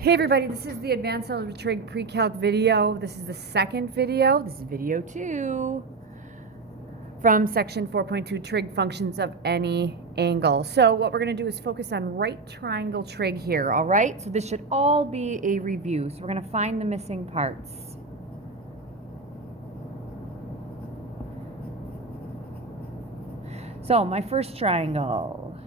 Hey everybody, this is the Advanced Algebra Trig Pre-Calc video. This is the second video. This is video 2 from section 4.2 trig functions of any angle. So what we're going to do is focus on right triangle trig here, all right? So this should all be a review. So we're going to find the missing parts. So my first triangle,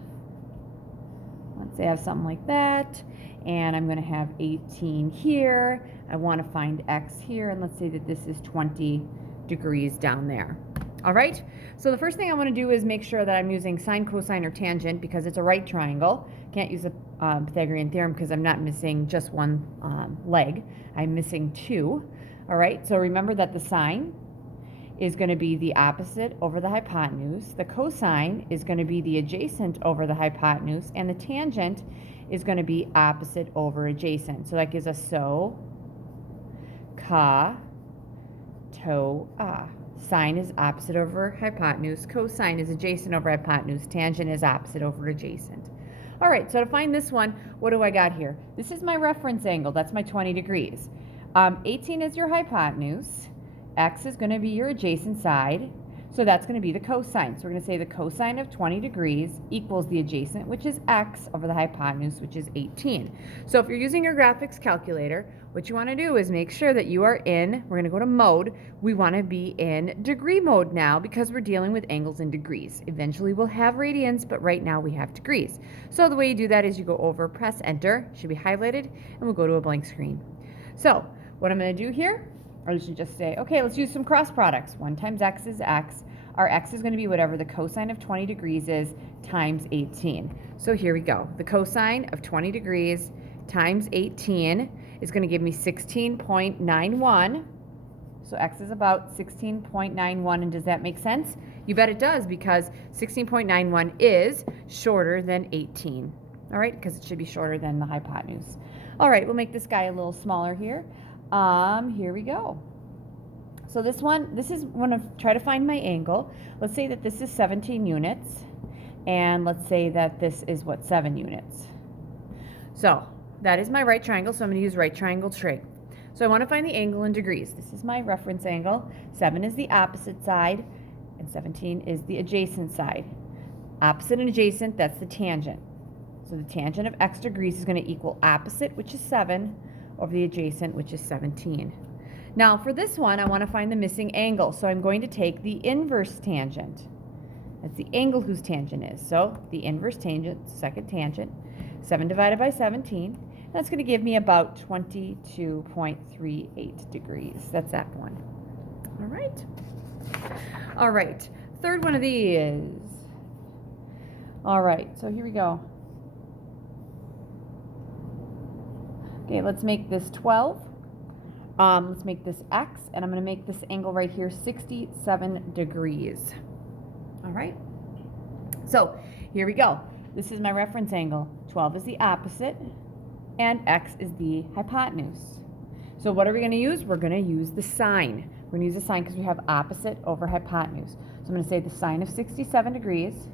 let's say I have something like that. And I'm going to have 18 here. I want to find x here, and let's say that this is 20 degrees down there. All right, so the first thing I want to do is make sure that I'm using sine, cosine, or tangent because it's a right triangle. Can't use the Pythagorean theorem because I'm not missing just one leg. I'm missing two. All right, so remember that the sine is going to be the opposite over the hypotenuse. The cosine is going to be the adjacent over the hypotenuse, and the tangent is going to be opposite over adjacent. So that gives us so, ka, to, ah. Sine is opposite over hypotenuse. Cosine is adjacent over hypotenuse. Tangent is opposite over adjacent. All right, so to find this one, what do I got here? This is my reference angle. That's my 20 degrees. 18 is your hypotenuse. X is going to be your adjacent side. So that's going to be the cosine. So we're going to say the cosine of 20 degrees equals the adjacent, which is x, over the hypotenuse, which is 18. So if you're using your graphics calculator, what you want to do is make sure that you are in, we're going to go to mode, we want to be in degree mode now because we're dealing with angles in degrees. Eventually we'll have radians, but right now we have degrees. So the way you do that is you go over, press enter, should be highlighted, and we'll go to a blank screen. So what I'm going to do here, or you should just say, okay, let's use some cross products. 1 times x is x. Our x is going to be whatever the cosine of 20 degrees is times 18. So here we go. The cosine of 20 degrees times 18 is going to give me 16.91. So x is about 16.91, and does that make sense? You bet it does, because 16.91 is shorter than 18. All right, because it should be shorter than the hypotenuse. All right, we'll make this guy a little smaller here. Here we go. So this is when I try to find my angle. Let's say that this is 17 units, and let's say that this is 7 units. So that is my right triangle, so I'm going to use right triangle trig. So I want to find the angle in degrees. This is my reference angle. 7 is the opposite side, and 17 is the adjacent side. Opposite and adjacent, that's the tangent. So the tangent of x degrees is going to equal opposite, which is 7, over the adjacent, which is 17. Now for this one, I want to find the missing angle, so I'm going to take the inverse tangent. That's the angle whose tangent is. So the inverse tangent, second tangent, 7 divided by 17, that's going to give me about 22.38 degrees. That's that one. All right. All right, third one of these. All right, so here we go. Okay, let's make this 12. Let's make this x, and I'm going to make this angle right here 67 degrees. All right. So here we go. This is my reference angle. 12 is the opposite, and x is the hypotenuse. So what are we going to use? We're going to use the sine. We're going to use the sine because we have opposite over hypotenuse. So I'm going to say the sine of 67 degrees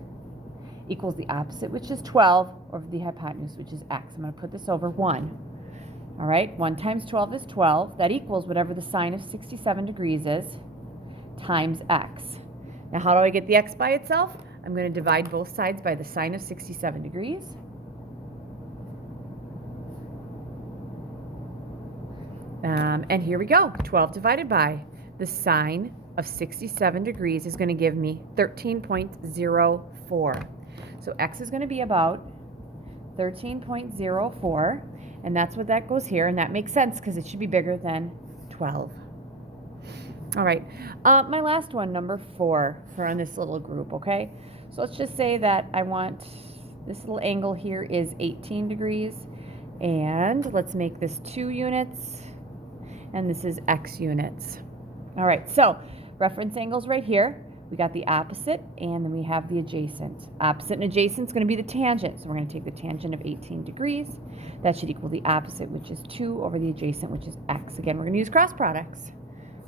equals the opposite, which is 12, over the hypotenuse, which is x. I'm going to put this over 1. All right, 1 times 12 is 12. That equals whatever the sine of 67 degrees is times x. Now, how do I get the x by itself? I'm going to divide both sides by the sine of 67 degrees. And here we go. 12 divided by the sine of 67 degrees is going to give me 13.04. So x is going to be about 13.04. And that's what that goes here, and that makes sense because it should be bigger than 12. All right, my last one, number 4, for on this little group, okay? So let's just say that I want this little angle here is 18 degrees, and let's make this 2 units, and this is x units. All right, so reference angles right here. We got the opposite, and then we have the adjacent. Opposite and adjacent is going to be the tangent. So we're going to take the tangent of 18 degrees. That should equal the opposite, which is 2, over the adjacent, which is x. Again, we're going to use cross products.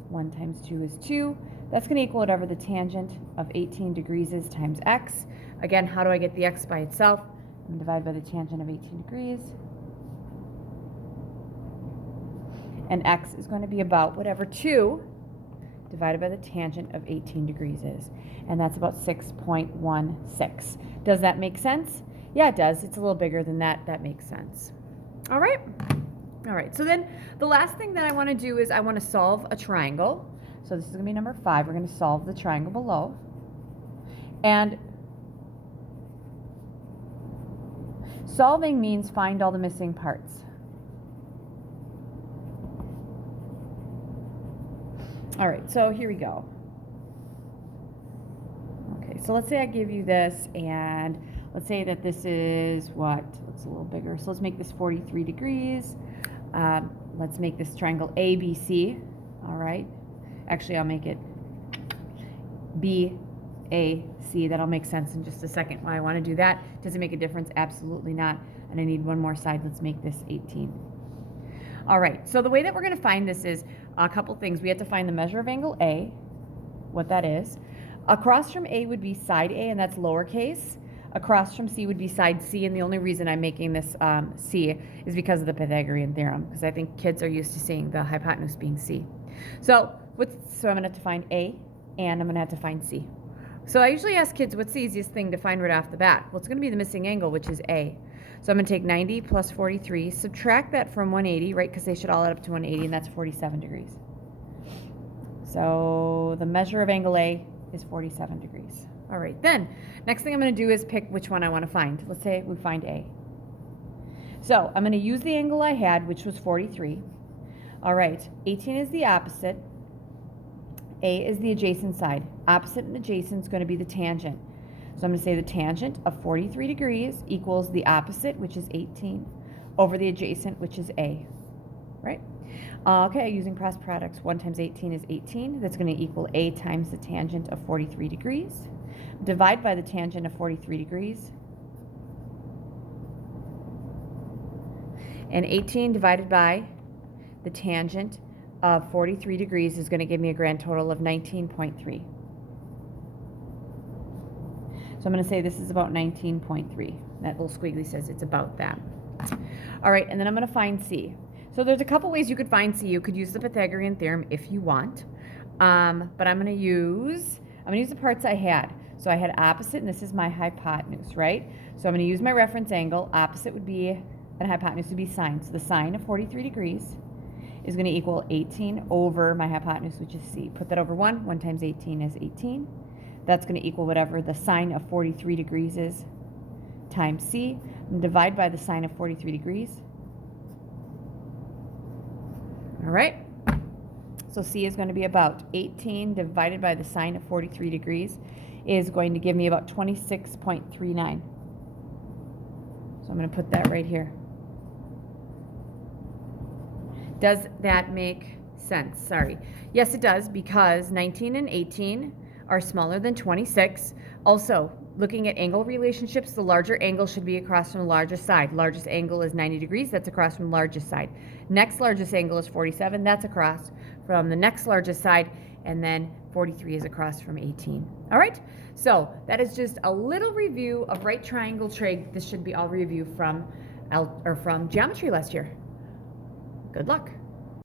1 times 2 is 2. That's going to equal whatever the tangent of 18 degrees is times x. Again, how do I get the x by itself? I'm going to divide by the tangent of 18 degrees. And x is going to be about whatever 2 divided by the tangent of 18 degrees is. And that's about 6.16. Does that make sense? Yeah, it does. It's a little bigger than that. That makes sense. All right. All right. So then the last thing that I want to do is I want to solve a triangle. So this is going to be number 5. We're going to solve the triangle below. And solving means find all the missing parts. All right, so here we go. Okay, so let's say I give you this, and let's say that this is what? It's a little bigger. So let's make this 43 degrees. Let's make this triangle ABC. All right. Actually, I'll make it BAC. That'll make sense in just a second why I want to do that. Does it make a difference? Absolutely not. And I need one more side. Let's make this 18. All right, so the way that we're going to find this is a couple things. We have to find the measure of angle A, what that is. Across from A would be side A, and that's lowercase. Across from C would be side C, and the only reason I'm making this C is because of the Pythagorean theorem, because I think kids are used to seeing the hypotenuse being C. So I'm going to have to find A, and I'm going to have to find C. So I usually ask kids, what's the easiest thing to find right off the bat? Well, it's going to be the missing angle, which is A. So I'm going to take 90 plus 43, subtract that from 180, right, because they should all add up to 180, and that's 47 degrees. So the measure of angle A is 47 degrees. All right, then, next thing I'm going to do is pick which one I want to find. Let's say we find A. So I'm going to use the angle I had, which was 43. All right, 18 is the opposite. A is the adjacent side. Opposite and adjacent is going to be the tangent. So I'm going to say the tangent of 43 degrees equals the opposite, which is 18, over the adjacent, which is A, right? Okay, using cross products, 1 times 18 is 18. That's going to equal A times the tangent of 43 degrees. Divide by the tangent of 43 degrees. And 18 divided by the tangent of 43 degrees is going to give me a grand total of 19.3. So I'm going to say this is about 19.3. That little squiggly says it's about that. All right, and then I'm going to find C. So there's a couple ways you could find C. You could use the Pythagorean theorem if you want. But I'm going to use the parts I had. So I had opposite, and this is my hypotenuse, right? So I'm going to use my reference angle. Opposite would be, and hypotenuse would be sine. So the sine of 43 degrees is going to equal 18 over my hypotenuse, which is C. Put that over 1. 1 times 18 is 18. That's going to equal whatever the sine of 43 degrees is times C. And divide by the sine of 43 degrees. All right. So C is going to be about 18 divided by the sine of 43 degrees is going to give me about 26.39. So I'm going to put that right here. Does that make sense? Sorry. Yes, it does, because 19 and 18 are smaller than 26. Also, looking at angle relationships, the larger angle should be across from the largest side. Largest angle is 90 degrees. That's across from the largest side. Next largest angle is 47. That's across from the next largest side. And then 43 is across from 18. All right? So that is just a little review of right triangle trig. This should be all review from geometry last year. Good luck.